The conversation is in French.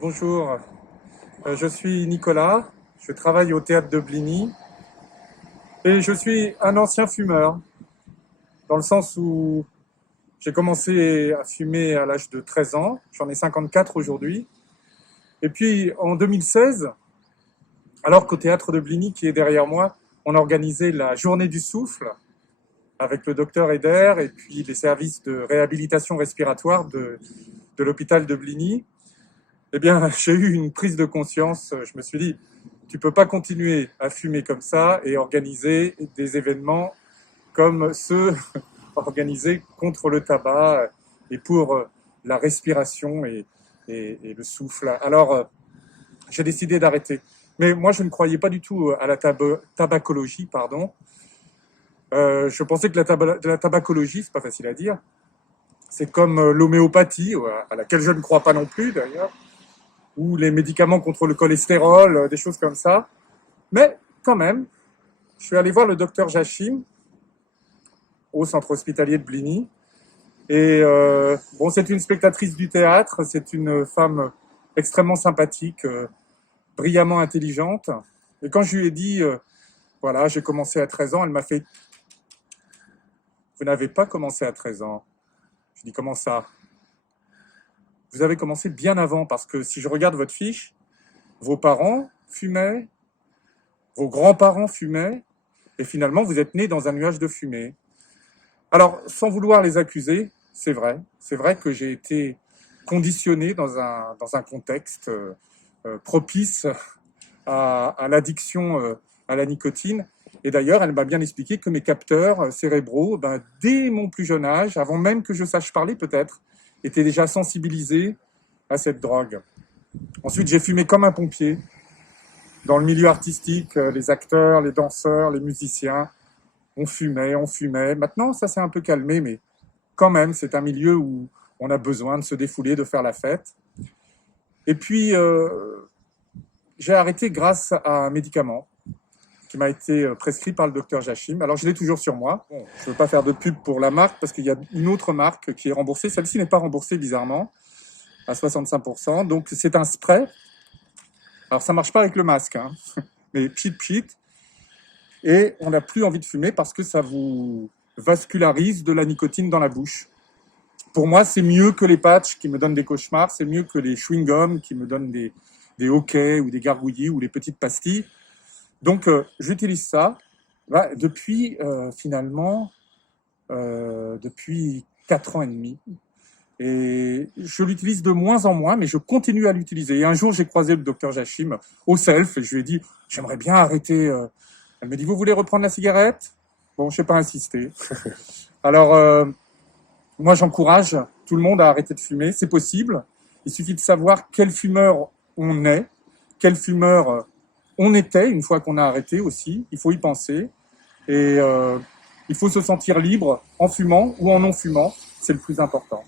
Bonjour, je suis Nicolas, je travaille au théâtre de Bligny et je suis un ancien fumeur, dans le sens où j'ai commencé à fumer à l'âge de 13 ans, j'en ai 54 aujourd'hui. Et puis en 2016, alors qu'au théâtre de Bligny, qui est derrière moi, on organisait la journée du souffle avec le docteur Eder et puis les services de réhabilitation respiratoire de l'hôpital de Bligny, eh bien, j'ai eu une prise de conscience. Je me suis dit, tu peux pas continuer à fumer comme ça et organiser des événements comme ceux organisés contre le tabac et pour la respiration et le souffle. Alors, j'ai décidé d'arrêter. Mais moi, je ne croyais pas du tout à la tabacologie, pardon. Je pensais que la tabacologie, c'est pas facile à dire, c'est comme l'homéopathie, à laquelle je ne crois pas non plus d'ailleurs, ou les médicaments contre le cholestérol, des choses comme ça. Mais quand même, je suis allé voir le docteur Jachim au centre hospitalier de Bligny. Et bon, c'est une spectatrice du théâtre, c'est une femme extrêmement sympathique, brillamment intelligente. Et quand je lui ai dit, voilà, j'ai commencé à 13 ans, elle m'a fait, vous n'avez pas commencé à 13 ans. Je dis, comment ça? Vous avez commencé bien avant, parce que si je regarde votre fiche, vos parents fumaient, vos grands-parents fumaient, et finalement, vous êtes nés dans un nuage de fumée. Alors, sans vouloir les accuser, c'est vrai que j'ai été conditionné dans un contexte propice à l'addiction à la nicotine. Et d'ailleurs, elle m'a bien expliqué que mes capteurs cérébraux, dès mon plus jeune âge, avant même que je sache parler peut-être, étaient déjà sensibilisés à cette drogue. Ensuite, j'ai fumé comme un pompier. Dans le milieu artistique, les acteurs, les danseurs, les musiciens, on fumait, on fumait. Maintenant, ça s'est un peu calmé, mais quand même, c'est un milieu où on a besoin de se défouler, de faire la fête. Et puis, j'ai arrêté grâce à un médicament qui m'a été prescrit par le docteur Jachim. Alors, je l'ai toujours sur moi. Bon, je ne veux pas faire de pub pour la marque parce qu'il y a une autre marque qui est remboursée. Celle-ci n'est pas remboursée, bizarrement, à 65%. Donc, c'est un spray. Alors, ça ne marche pas avec le masque, hein, mais pchit pchit. Et on n'a plus envie de fumer parce que ça vous vascularise de la nicotine dans la bouche. Pour moi, c'est mieux que les patchs qui me donnent des cauchemars, c'est mieux que les chewing-gums qui me donnent des hoquets ou des gargouillis ou les petites pastilles. Donc, j'utilise ça depuis, finalement, depuis 4 ans et demi. Et je l'utilise de moins en moins, mais je continue à l'utiliser. Et un jour, j'ai croisé le docteur Jachim au self et je lui ai dit, j'aimerais bien arrêter. Elle me dit, vous voulez reprendre la cigarette? Bon, je n'ai pas insisté. Alors, moi, j'encourage tout le monde à arrêter de fumer. C'est possible. Il suffit de savoir quel fumeur on est, quel fumeur on était une fois qu'on a arrêté aussi. Il faut y penser. Et il faut se sentir libre en fumant ou en non fumant. C'est le plus important.